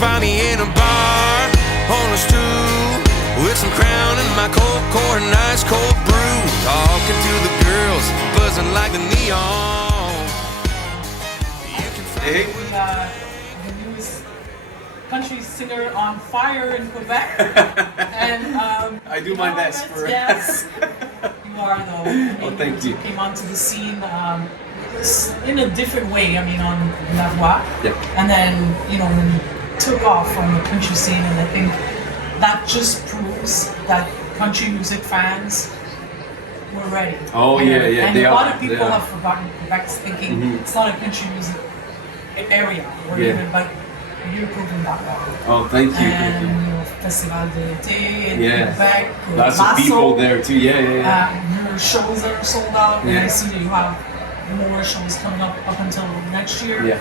find me in a bar on a stool with some Crown and my cold core and ice cold brew, talking to the girls, buzzing like the neon. Hey. The newest country singer on fire in Quebec. And I do my best for it. Yes, you are though. Oh, thank you. Came onto the scene in a different way. I mean, on La Voix. Yeah. And then when you took off on the country scene, and I think that just proves that country music fans were ready. Oh yeah, yeah. And they a are. lot of people have forgotten Quebec, thinking it's not a country music area or even, but you're proving that wrong. Oh, thank you. And Festival de Tebey in Quebec, lots of people there too. Your shows are sold out, and I see that you have more shows coming up until next year.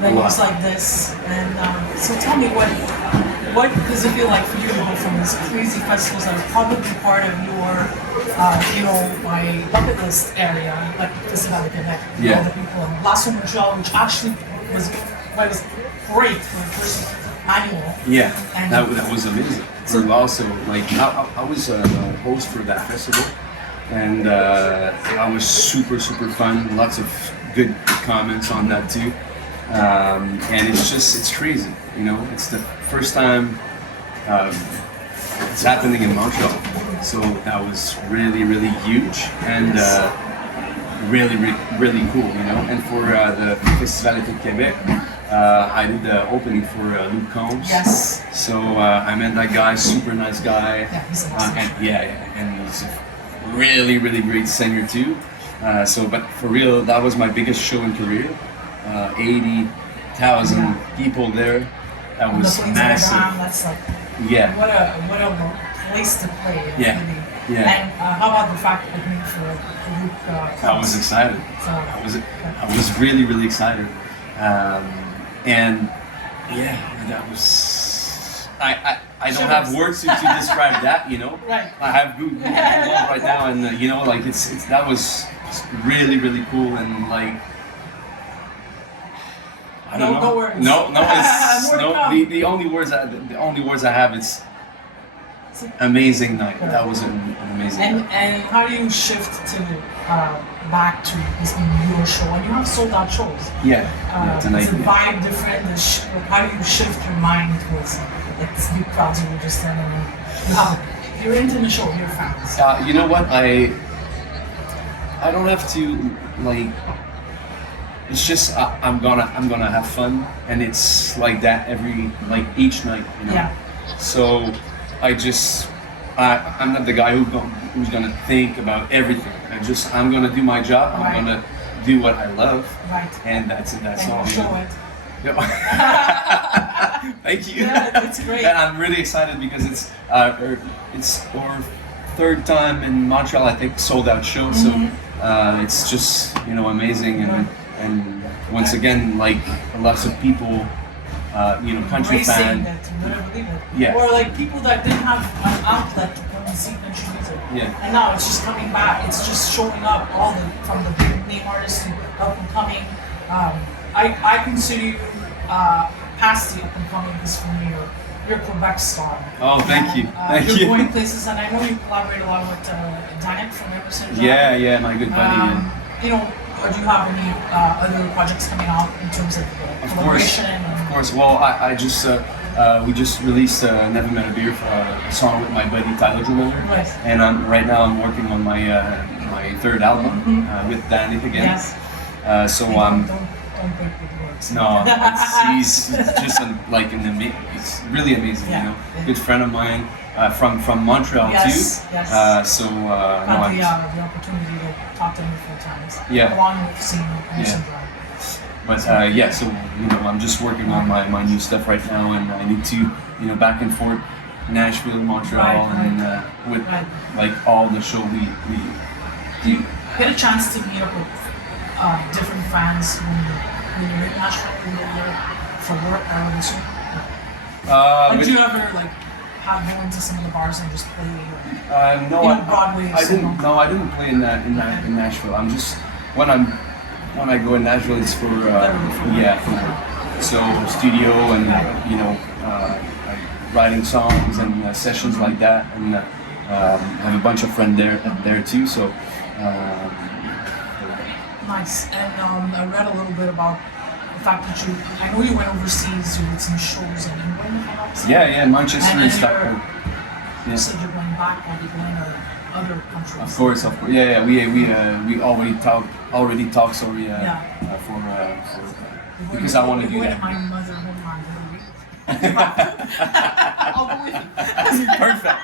Venues like this, and so tell me what does it feel like for you to go from these crazy festivals that are probably part of your, my bucket list area, like Festival de Québec, all the people, and last one Montreal, which actually was great for the first annual. Yeah, and that was amazing. So also, like, I was a host for that festival, and I was super fun. Lots of good comments on that too. And it's crazy, it's the first time it's happening in Montreal, so that was really huge and really cool, and for the Festival de Québec, I did the opening for Luke Combs. Yes. So I met that guy, super nice guy, he's awesome. and he's a really great singer too. But for real, that was my biggest show in career. 80,000 people there. That was massive. That's like what a place to play. And how about the fact that we for Luke? I was excited. I was really excited. And that was. I don't have words to describe that. Right. I have Google right now, and that was really cool, and like. I don't know. No words. No. It's The only words I have is amazing night. That was an amazing night. And how do you shift to back to this being your show? And you have sold out shows. Tonight. Is the vibe different? How do you shift your mind towards like this big crowds you were just in? You're into the show. You're fans. You know what? I don't have to like. It's just I'm gonna have fun, and it's like that each night, So I'm not the guy who's gonna think about everything. I'm gonna do my job. I'm gonna do what I love, and that's it. That's all. Show it. Thank you. Yeah, that's great. And I'm really excited because it's our third time in Montreal. I think sold out show. So it's just amazing and once again lots of people country fan. Or like people that didn't have an outlet to come and see country music. And now it's just coming back. It's just showing up from the big name artists to up and coming. I consider you past the up and coming because for me you're a Quebec star. Oh, thank you. You're going places, and I know you collaborate a lot with Danick from Emerson Drive. Yeah, my good buddy. Or do you have any other projects coming out in terms of collaboration? Of course. Well, I just we just released Never Met a Beer, a song with my buddy Tyler Drummer, and right now I'm working on my my third album with Danick again. So don't break the words. No, he's just he's really amazing. Good friend of mine from Montreal too. So had the opportunity to talk to him a few times. Along with seeing Emerson Drive. But so I'm just working on my new stuff right now, and I need to back and forth, Nashville, Montreal, and with all the show we. Do you get a chance to meet up with different fans when you're in Nashville, when you're there for work, I would assume? Do you ever have go into some of the bars and just play? Broadway. I didn't play in Nashville. I'm just when I go in Nashville, it's for studio and writing songs and sessions like that, and have a bunch of friends there too. So nice. And I read a little bit about the fact that I know you went overseas, you did some shows in England, if I'm not mistaken. yeah, Manchester and stuff. You said you're going back, maybe going to other countries. Of course. Yeah. We already talked. Sorry. For because I want to do that. My mother home on I'll go with you. Perfect.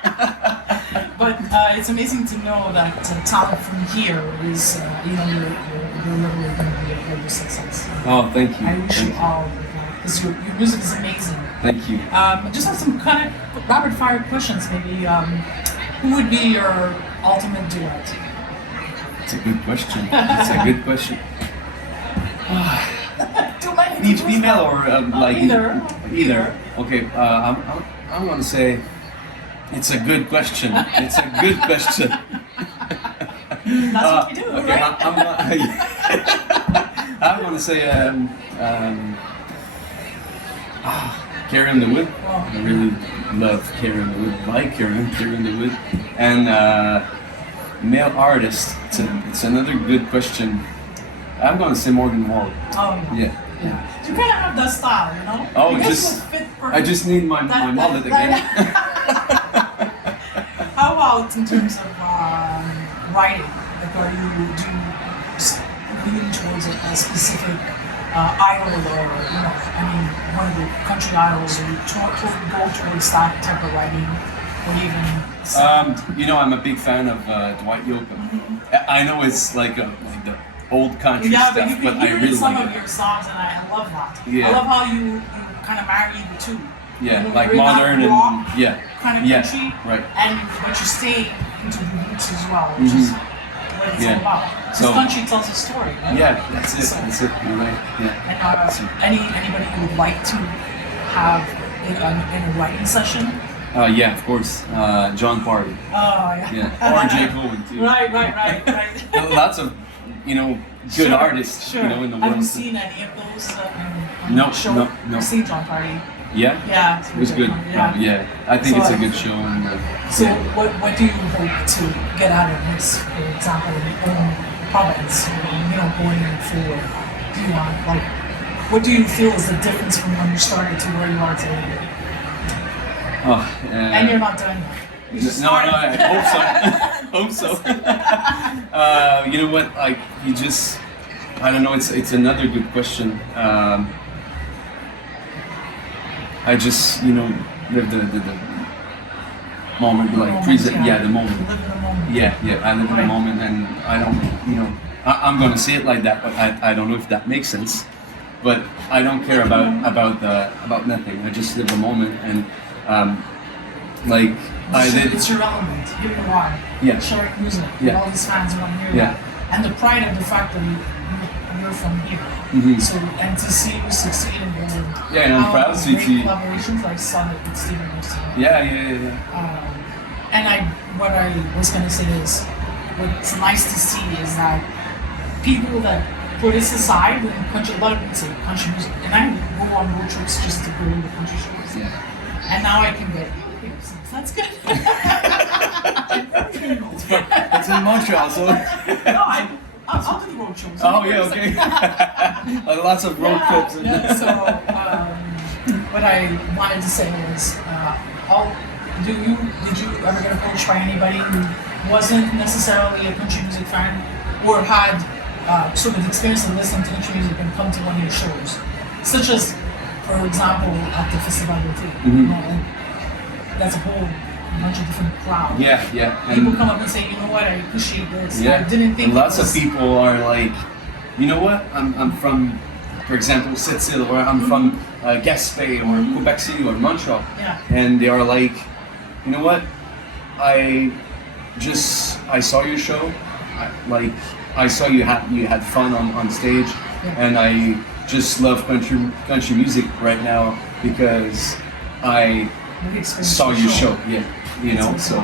But it's amazing to know that talent from here is, you're literally going to be a global success. Oh, thank you. I wish you all the luck, because your music is amazing. Thank you. Just have some kind of rapid fire questions, maybe. Who would be your ultimate duet? It's a good question. It's a good question. Each female or like Either. Okay. I'm gonna say it's a good question. It's a good question. That's what you do, okay, right? I'm gonna say Carrie Underwood. Oh. I really love Carrie Underwood. Like Carrie Underwood. And male artist. It's another good question. I'm gonna say Morgan Wallen. Oh, Yeah. You kind of have that style, you know? Oh, You guys just would fit I perfect. just need my mullet again. How about in terms of writing? Like, do you lean towards a specific idol, or one of the country idols, or you go towards that type of writing, or even? I'm a big fan of Dwight Yoakam. I know it's like the old country Yeah, stuff, but you I hear really some like of it. your songs, and I love that. Yeah. I love how you kind of marry the two. Yeah, You like bring that modern and rock kind of yeah, country, right. but you stay into the roots as well, which is what it's all about. This country tells a story, right? Yeah, that's it. That's it. You're right. Yeah. And anybody who would like to have in a writing session? Yeah, of course. John Party. Oh yeah. Yeah. Or Jake Owen too. Right. Lots of good artists Sure. in the world. Have you seen any of those on No, the show? no. You've seen John Party? Yeah. Yeah. It was good. Yeah. I think So, it's a good show. And, So what do you hope to get out of this, for example, in your own province, going forward? Do you want, what do you feel is the difference from when you started to where you are today? And you're not done. You just No, started. I hope so. You know what? I don't know. It's another good question. I just live the moment, present. Yeah, the moment. Live in the moment. Yeah. I live in the Right. moment, and I don't. I'm gonna say it like that, but I don't know if that makes sense. But I don't care about nothing. I just live the moment, and I did. It's your element. Here you are. Yeah. Sharing music. Yeah. All these fans want to hear Yeah. that. And the pride of the fact that you're from here. Mhm. So, and to see you succeed in Yeah, and I'm proud to great see. collaborations. I saw it with Stephen Wilson. Yeah. And what I was going to say is, what's nice to see is that people that put us aside when country, a lot of people say country music, and I go on road trips just to go to the country shows. Yeah. And now I can get, that's good. It's in Montreal, so. No, I'll do the road shows. Oh yeah, okay. Lots of road trips. So, what I wanted to say was, did you ever get approached by anybody who wasn't necessarily a country music fan, or had sort of experience of listening to country music and come to one of your shows, such as, for example, at the Festival that's a whole bunch of different crowds. Yeah. People come up and say, you know what, I appreciate this. Yeah. I didn't think and lots it of was, people are like, you know what? I'm from, for example, Sept-Îles, or I'm from Gaspé, or Quebec City, or Montreal. Yeah. And they are like, you know what? I saw your show. I saw you had fun on stage, and I just love country music right now because I saw your show. Yeah, so.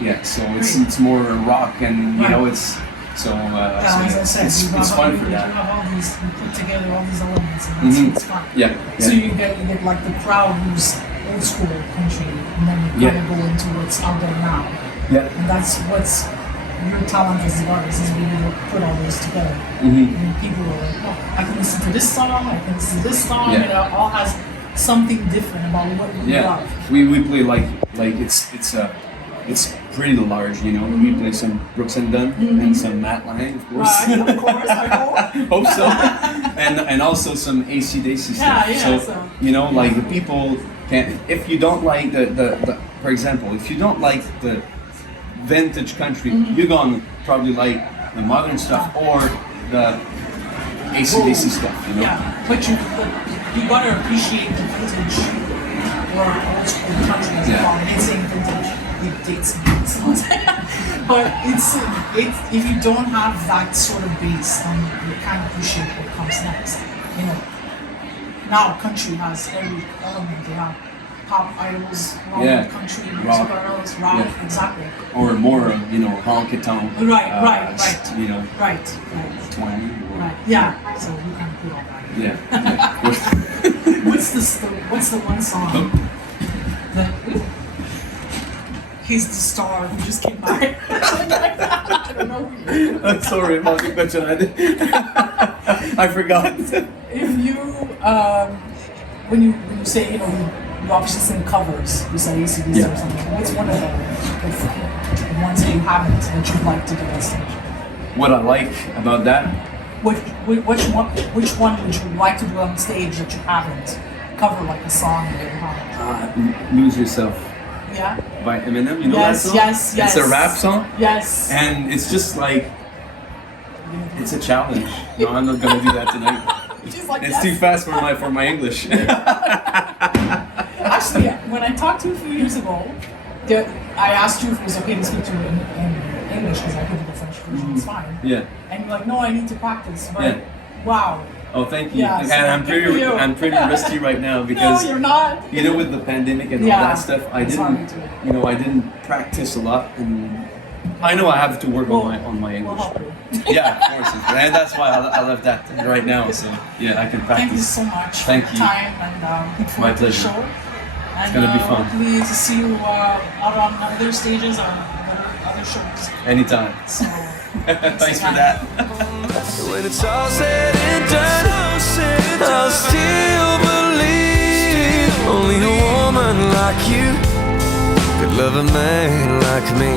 Yeah, so it's more rock, and it's So, as I said, it's you have fun for you that. have all these, you put together all these elements, and Mhm. it's fun. Yeah. So Yeah. you get like the crowd who's old school country, and then you kind of go into what's out there now, Yeah. and that's what's your talent as an artist is being able to put all those together. Mhm. And people are like, oh, I can listen to this song, I can listen to this song, Yeah. and it all has something different about what you Yeah, love. we play like it's pretty large, you know. We play some Brooks and Dunn and some Matt Lang, of course. Right, of course, I hope. Hope so. And also some AC/DC stuff. Yeah, so- you know, like the people can. If you don't like the for example, if you don't like the vintage country, you're gonna probably like the modern stuff or the AC/DC stuff. You know. Yeah, but you gotta appreciate the vintage or old school country as Yeah. well. I ain't saying vintage, it dates me. But it's if you don't have that sort of base, then you can't appreciate what comes next. You know, now country has every element. They have pop idols, rock Yeah. country Rock. music idols, rock, Yeah. exactly. Or more, you know, honky tonk. Right. You know, Right. twang. Or, Right. Yeah. So you can put all that. Yeah. What's the one song that he's the star who just came by? I don't know who you are. I'm sorry about the question. I forgot. If you when you say you obviously sing covers, you say ACDC Yeah. or something. What's one of the ones that you haven't that you'd like to do on stage? What I like about that, Which one would you like to do on stage that you haven't? Cover like a song that you haven't. Lose Yourself Yeah. by Eminem. You know Yes, that song? yes, yes. It's a rap song, Yes. and it's just like it's a challenge. No, I'm not gonna do that tonight. She's like, It's yes. too fast for my English. Actually, when I talked to you a few years ago, I asked you if it was okay to speak to you in English because I could do the French version. It's fine. Yeah. And you're like, no, I need to practice. But Yeah. wow. Oh, thank you. Yeah, so And good for you. I'm pretty rusty right now No, because you're not. you know, with the pandemic and all Yeah, that stuff, it's hard to do. I didn't practice a lot, and I know I have to work on my We'll English. help you. Yeah, of course, and that's why I left that right now. So yeah, I can practice. Thank you so much Thank for you. your time and for My the pleasure. show. And, gonna be fun. Hopefully to see you out on other stages on other shows. Anytime. So Thanks for that. When it's all said and done, I'll still believe only a woman like you could love a man like me.